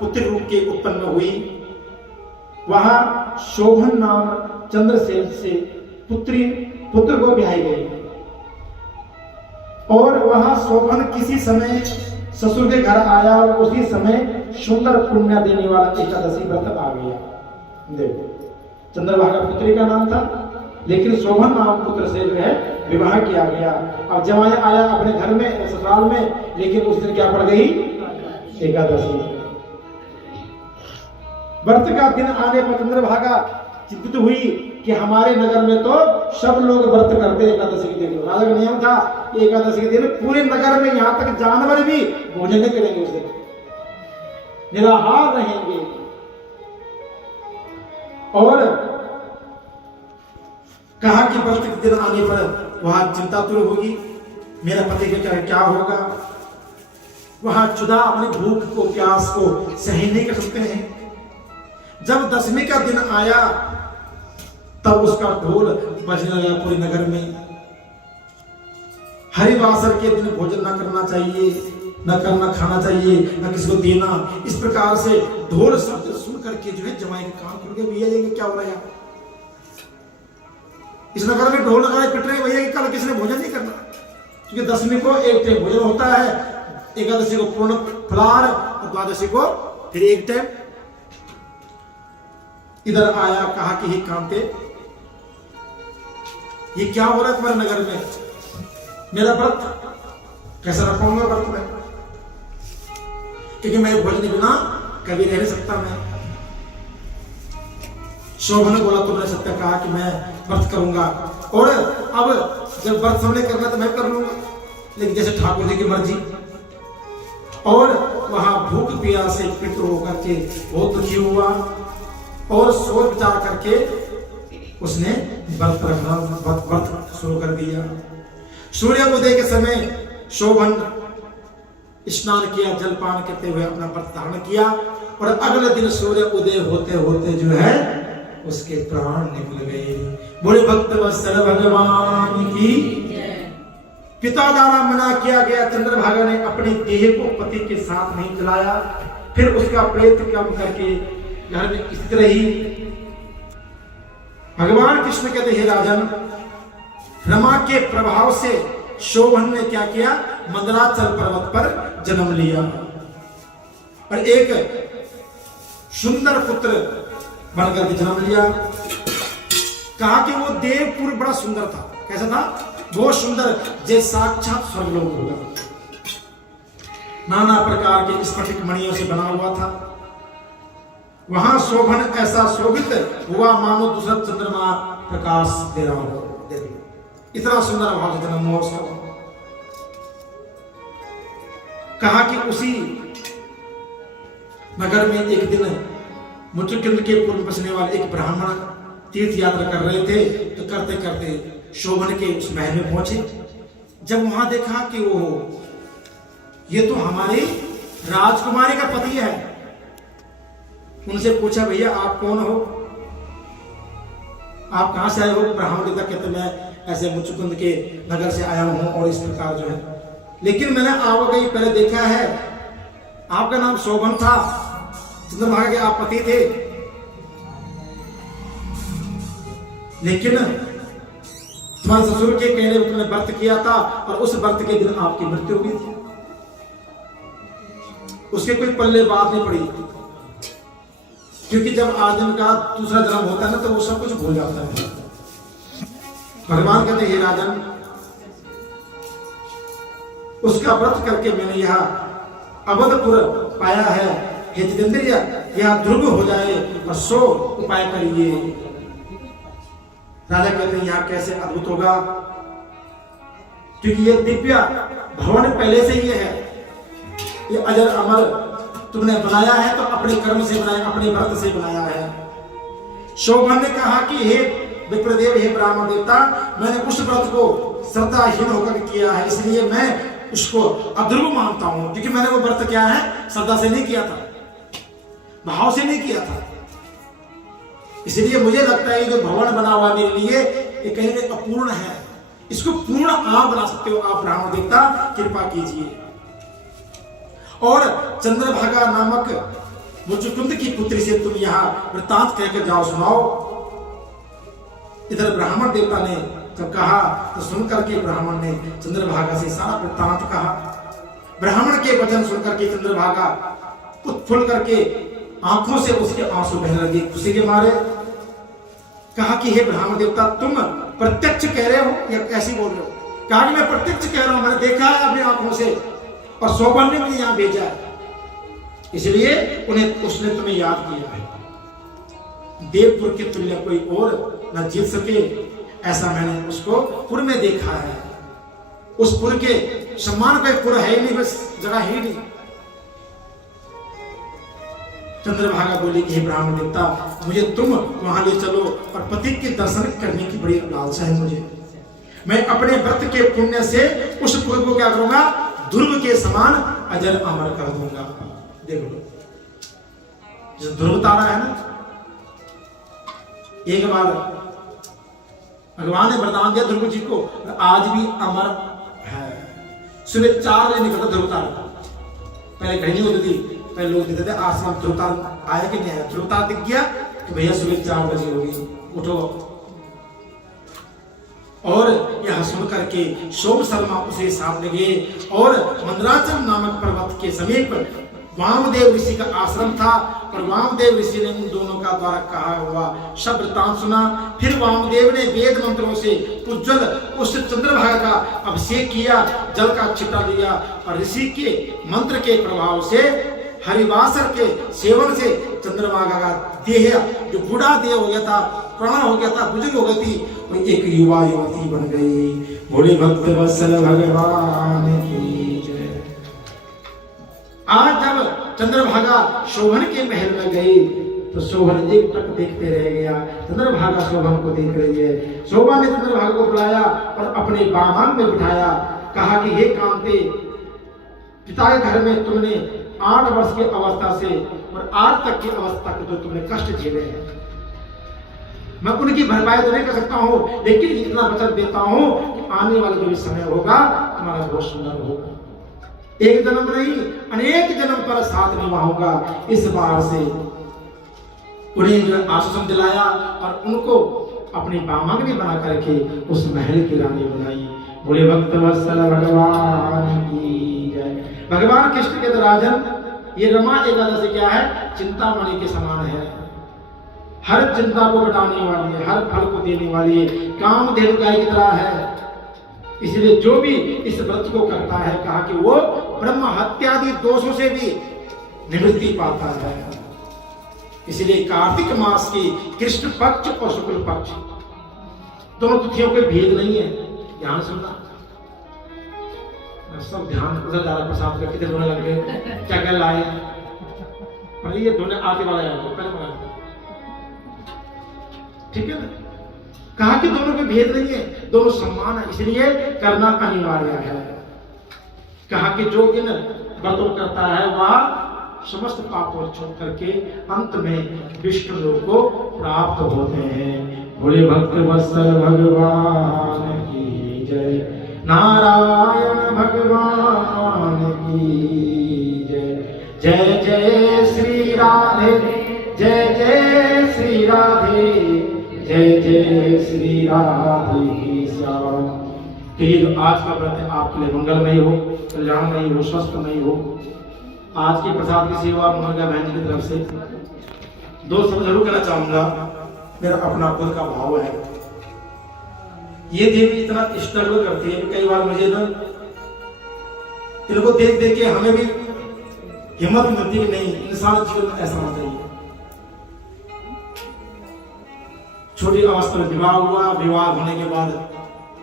पुत्र रूप के उत्पन्न हुई वहां शोभन नाम चंद्रसेन से पुत्र को ब्याही गई और वहां शोभन किसी समय ससुर के घर आया और उसी समय सुंदर पुण्य देने वाला एकादशी व्रत आ गया। देखो चंद्रभागा पुत्री का नाम था, लेकिन शोभन नाम पुत्र से जो है विवाह किया गया। अब जमाई आया अपने घर में ससुराल में, लेकिन उस दिन क्या पड़ गई? एकादशी। व्रत का दिन आने पर चंद्रभागा चिंतित हुई कि हमारे नगर में तो सब लोग व्रत करते एकादशी के दिन। राजा का नियम था कि एकादशी के दिन पूरे नगर में यहाँ तक जानवर भी भोजन नहीं करेंगे, उस दिन निराहार रहेंगे। और कहा कि व्रत के दिन आने पर वहां चिंता दूर होगी, मेरा पति का क्या होगा। वहां क्षुधा अपनी भूख को प्यास को सहन नहीं कर सकते हैं। जब दशमी का दिन आया तब उसका ढोल बजने लगा पूरे नगर में। हरिवासर के दिन भोजन न करना चाहिए, न खाना चाहिए, न किसी को देना। इस प्रकार से ढोल शब्द सुन करके जो है जमाई के कान खुल गए, भैया ये क्या हो रहा है? इस नगर में ढोल नगाड़े पिट रहे भैया कि कल किसी ने भोजन नहीं करना, क्योंकि दशमी को एक टाइम भोजन होता है, एकादशी को पूर्ण फलाहार और द्वादशी को फिर एक टाइम। इधर आया, कहा कि हे कांते, ये क्या हो रहा है तुम्हारे नगर में? मेरा व्रत कैसा रखूंगा व्रत में, क्योंकि मैं भोजन बिना कभी रह नहीं सकता। मैं शोभन ने बोला तुमने सत्य कहा कि मैं व्रत करूंगा, और अब जब व्रत सबने करना तो मैं कर लूंगा, लेकिन जैसे ठाकुर जी की मर्जी। और वहां भूख प्यास से पितृ होकर के बहुत दुखी हुआ और सोच विचार करके उसने व्रत रखना व्रत शुरू कर दिया। सूर्य उदय के समय शोभन स्नान किया, जलपान करते हुए अपना व्रत धारण किया, और अगले दिन सूर्य उदय होते होते जो है उसके प्राण निकल गए। बोले भक्त वत्सल भगवान की। पिता द्वारा मना किया गया, चंद्रभागा ने अपनी देह को पति के साथ नहीं जलाया, फिर उसका प्रेत कर्म करके घर में स्थित रही। भगवान कृष्ण कहते हे राजन, रमा के प्रभाव से शोभन ने क्या किया? मंदराचल पर्वत पर जन्म लिया और एक सुंदर पुत्र बनकर के जन्म लिया। कहा कि वो देवपुर बड़ा सुंदर था। कैसा था? बहुत सुंदर, जैसे साक्षात स्वर्गलोक होगा। नाना प्रकार के स्फटिक मणियों से बना हुआ था। वहां शोभन ऐसा शोभित हुआ मानो दूसरा चंद्रमा प्रकाश दे रहा हो। इतना सुंदर भाव से जन्म हुआ उसका। कहा कि उसी नगर में एक दिन मुचुकुंद के पूर्व बसने वाले एक ब्राह्मण तीर्थ यात्रा कर रहे थे, तो करते करते शोभन के उस महल में पहुंचे। जब वहां देखा कि वो ये तो हमारे राजकुमारी का पति है, उनसे पूछा भैया आप कौन हो, आप कहां से आए हो? ब्राह्मण कहते मैं ऐसे मुचुकुंद के नगर से आया हूं और इस प्रकार जो है, लेकिन मैंने आपको पहले देखा है, आपका नाम शोभन था, चंद्रभागा के आप पति थे, लेकिन तुम्हारे ससुर के कहने पर तुमने व्रत किया था और उस व्रत के दिन आपकी मृत्यु हुई थी। उसके कोई पल्ले बात नहीं पड़ी, क्योंकि जब आदमी का दूसरा जन्म होता है ना तो वो सब कुछ भूल जाता है। भगवान कहते हे राजन, उसका व्रत करके मैंने यह अवधपुर पाया है, हे जितेंद्र, यह ध्रुव हो जाए और सो उपाय करिए। राजा कहते हैं यह कैसे अद्भुत होगा, क्योंकि ये दिव्य भवन पहले से ही है, ये अजर अमर तुमने बनाया है तो अपने कर्म से बनाया, अपने व्रत से बनाया है। शोभन ने कहा कि हे विप्रदेव, हे ब्राह्मण देवता, मैंने उस व्रत को श्रद्धाहीन होकर किया है, इसलिए मैं उसको अध्रुव मानता हूं, क्योंकि मैंने वो व्रत क्या है श्रद्धा से नहीं किया था, भाव से नहीं किया था। इसलिए मुझे लगता है जो भवन बना हुआ मेरे लिए ये कहीं ना अपूर्ण है, इसको पूर्ण आप बना सकते हो, आप ब्राह्मण देवता कृपा कीजिए। और चंद्रभागा नामक मुचुकुंद की पुत्री से तुम यहाँ वृत्तांत कहकर जाओ, सुनाओ। इधर ब्राह्मण देवता ने जब कहा तो सुनकर के ब्राह्मण ने चंद्रभागा से सारा वृत्तांत कहा। ब्राह्मण के वचन सुनकर के चंद्रभागा उत्फुल्ल करके आंखों से उसके आंसू बहने लगे खुशी के मारे। कहा कि हे ब्राह्मण देवता, तुम प्रत्यक्ष कह रहे हो या कैसी बोल रहे हो? कहा कि मैं प्रत्यक्ष कह रहा हूं, मैंने देखा है अपनी आंखों से और सोबन ने मुझे यहां भेजा है, इसलिए उसने तुम्हें याद किया है। देवपुर के तुल्य कोई और न जीत सके, ऐसा मैंने उसको पुर में देखा है। उस पुर के सम्मान पे पुर है ही नहीं, बस जगह ही नहीं। चंद्रभागा बोली कि हे ब्राह्मण देवता, मुझे तुम वहां ले चलो और पति के दर्शन करने की बड़ी लालसा है मुझे। मैं अपने व्रत के पुण्य से उस पुर को क्या करूंगा, ध्रुव के समान अजर अमर कर दूंगा। देखो जो ध्रुव तारा है ना, एक बार भगवान ने वरदान दिया ध्रुव जी को, आज भी अमर है। सुबह 4 बजे निकलता ध्रुव तारा, पहले घड़ी नहीं होती थी, पहले लोग देते थे आसमान ध्रुव तारा आया कि नहीं आया। ध्रुव तारा दिख गया तो भैया सुबह 4 बजे होगी, उठो। और यह सुन करके सोम शर्मा उसे सामने गए और मंदराचल नामक पर्वत के समीप वामदेव ऋषि का आश्रम था, और वामदेव ऋषि ने उन दोनों का द्वारा कहा हुआ शब्द वृत्तांत सुना। फिर वामदेव ने वेद मंत्रों से उज्जवल उस चंद्रभागा का अभिषेक किया, जल का छिटा लिया और ऋषि के मंत्र के प्रभाव से हरिवासर के सेवन से चंद्रभागा का देह जो बूढ़ा देह हो गया था, पुराना हो गया था, बुजुर्ग हो गई थी, वो एक युवा युवती बन गई। भोले भक्त वत्सल भगवान की जय। आज जब चंद्रभागा शोभन के महल में गई तो शोभन एक टक देखते रह गया। चंद्रभागा शोभन को देख रही है। शोभन ने चंद्रभागा को बुलाया और अपने बागान में बिठाया। कहा कि हे कांते, पिता के घर में तुमने 8 वर्ष की अवस्था से और आज तक की अवस्था के जो तुमने कष्ट झेले हैं, मैं उनकी भरपाई तो नहीं कर सकता हूं, लेकिन इतना वचन देता हूं कि आने वाला जो भी समय होगा तुम्हारा बहुत सुंदर होगा। एक जन्म नहीं, अनेक जन्म पर साथ निभाऊंगा। इस बार से उन्हें जो आश्वासन दिलाया और उनको अपनी बामांगनी बना करके उस महल की रानी बनाई। बोले भक्त वत्सल भगवान की जय। भगवान कृष्ण के राजन, ये रमा एकादशी क्या है, चिंतामणि के समान है। हर चिंता को मिटाने वाली है, हर फल को देने वाली है, कामधेनु गाय की तरह है। इसलिए जो भी इस व्रत को करता है, कहा कि वो ब्रह्म हत्यादि दोषों से भी निवृत्ति पाता है। इसलिए कार्तिक मास की कृष्ण पक्ष और शुक्ल पक्ष दोनों तिथियों के भेद नहीं है। ध्यान सुनना, सब ध्यान उधर जा रहा, प्रसाद करके धोने लग गए, क्या क्या लाए, पर ये धोने आते वाला है, पहले बना, ठीक है ना। कहा कि दोनों के भेद नहीं है, दोनों समान है, इसलिए करना अनिवार्य है। कहा कि जो इन व्रतों करता है वह समस्त पापों छोड़ करके अंत में विष्णु लोक को प्राप्त होते हैं। बोले भक्त वत्सल भगवान की जय। नारायण भगवान की जय। जय जय श्री राधे, जय जय श्री राधे, जय जय श्री राधे श्याम। तो ये जो आज का व्रत है आपके लिए मंगलमय हो, कल्याणमय हो, स्वस्थमय हो। आज की प्रसाद की सेवा मोहनिका बहन जी की तरफ से 2 शब्द जरूर कहना चाहूंगा। मेरा अपना खुद का भाव है, ये देवी इतना स्ट्रगल करती है, कई बार मुझे ना इनको देख देख के हमें भी हिम्मत मिलती है, नहीं इंसान जीवन में ऐसा होना चाहिए। छोटी अवस्था में विवाह हुआ, विवाह होने के बाद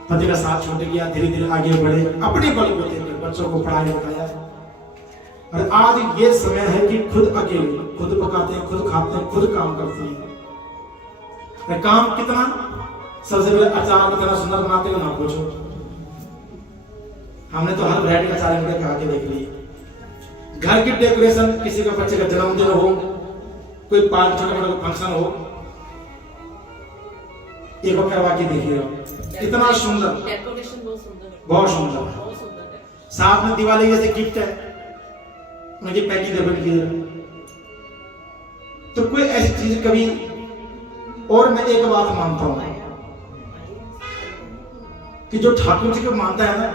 पति का साथ छोड़ गया, धीरे धीरे आगे बढ़े, अपने बलबूते पे बच्चों को पढ़ाया लिखाया, और आज ये समय है कि खुद अकेले, खुद पकाते हैं, खुद खाते हैं, खुद काम करते हैं। काम कितना, सबसे पहले अचार कितना सुंदर बनाते हो ना पूछो। हमने तो हर वैरायटी का अचार इनके खा के देख लिए। घर की डेकोरेशन, किसी का बच्चे का जन्मदिन हो, कोई पार्टी छोटा मोटा फंक्शन हो, एक बार करवा के देखिए, इतना सुंदर, बहुत सुंदर। साथ में दिवाली जैसे गिफ्ट है, उनकी पैकिंग डेवलप की, तो कोई ऐसी चीज कभी। और मैं एक बात मानता हूं कि जो ठाकुर जी को मानता है ना,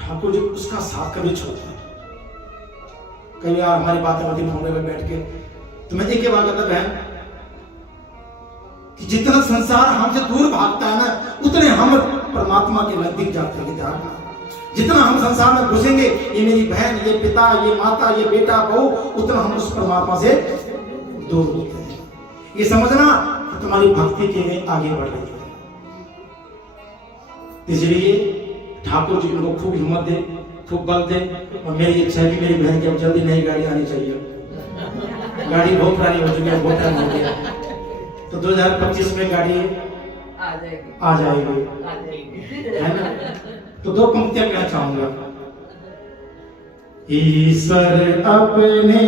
ठाकुर जी उसका साथ कभी छोड़ता है। कभी यार हमारी बातें होती फोन में बैठ के, तो मैं एक ही बात कहता बहन कि जितना संसार हमसे दूर भागता है ना, उतने हम परमात्मा के नजदीक जाते हैं। ध्यान, जितना हम संसार में घुसेंगे, ये मेरी बहन, ये पिता, ये माता, ये बेटा, बहू, उतना हम उस परमात्मा से दूर होते हैं। ये समझना कि तुम्हारी भक्ति के लिए आगे बढ़ रही है। इसलिए ठाकुर जी उनको खूब हिम्मत दे, खूब बल दे। और मेरी इच्छा है कि मेरी बहन की अब जल्दी नई गाड़ी आनी चाहिए। गाड़ी बहुत पुरानी हो चुकी है, बहुत टाइम हो गया। तो 2025 में गाड़ी आ जाएगी, है ना। तो दो पंक्तियां कहना चाहूंगा। ईश्वर अपने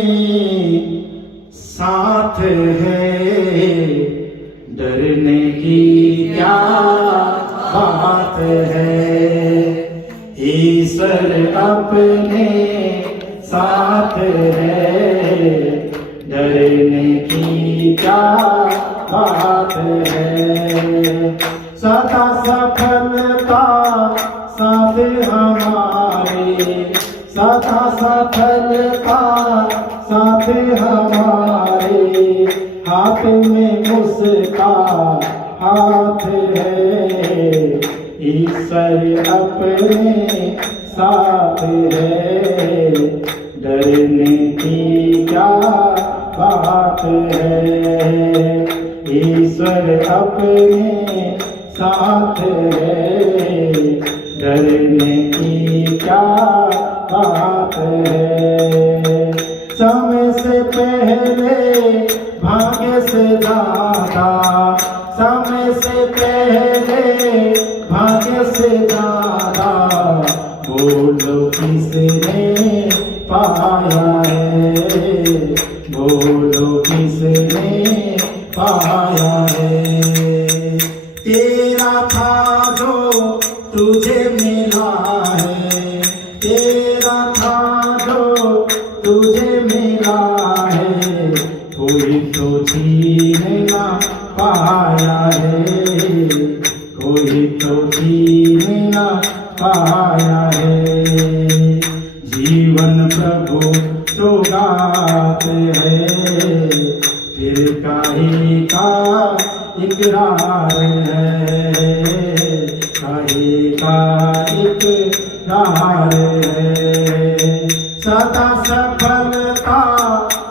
साथ है, डरने की क्या बात है। ईश्वर अपने साथ है, डरने की क्या बात है। सदा सफलता साथ हमारे, सदा सफलता साथ हमारे। हाथ में उसका हाथ है, ईश्वर अपने साथ है, डरने की क्या बात है। ईश्वर अपने साथ है, डरने की क्या बात है। समय से पहले भाग्य से ज्यादा, समय से पहले भाग्य से ज्यादा, बोलो किसने पाया है, बोलो किसने पाया है। तेरा था जो तुझे मिला है, तेरा था जो तुझे मिला है, कोई तो छीन ना पाया है, कोई तो छीन ना पाया है। जीवन प्रभु सौगात है, फिर काहे का इकरार है, काहे का इकरार है। सदा सफलता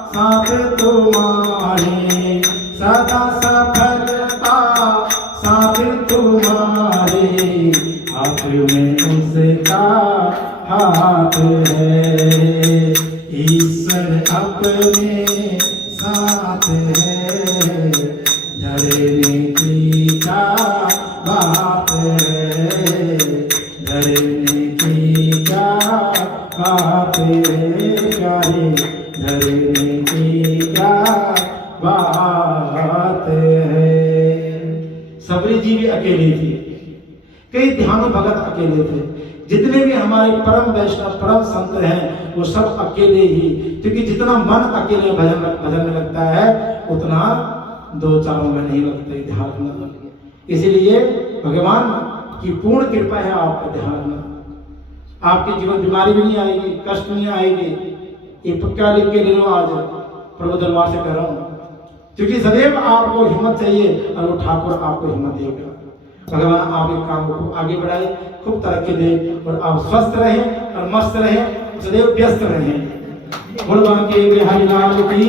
साथ तुम्हारे, सदा सफलता साथ तुम्हारे। हाथ में उसका हाथ है, ईश्वर अपने साथ है, डरने की क्या बात है, डरने की क्या बात है, प्यारे डरने की क्या बात है। सबरी जी भी अकेली थी, कई ध्यान भगत अकेले थे। जितने भी हमारे परम वैष्णव परम संत हैं वो सब अकेले ही, क्योंकि जितना मन अकेले भजन में लगता है उतना दो चारों में नहीं लगते ध्यान में। इसीलिए भगवान की पूर्ण कृपा है आप पर ध्यान में, आपके जीवन बीमारी भी नहीं आएगी, कष्ट नहीं आएगी। ये पक्का लिख के ले लो, आज प्रभु दरबार से कह रहा हूँ, क्योंकि सदैव आपको हिम्मत चाहिए और वो ठाकुर आपको हिम्मत देगा। भगवान आपके काम को आगे बढ़ाए, खूब तरक्की दे और आप स्वस्थ रहें और मस्त रहें, सदैव व्यस्त रहें। भगवान के बिहारी लाल की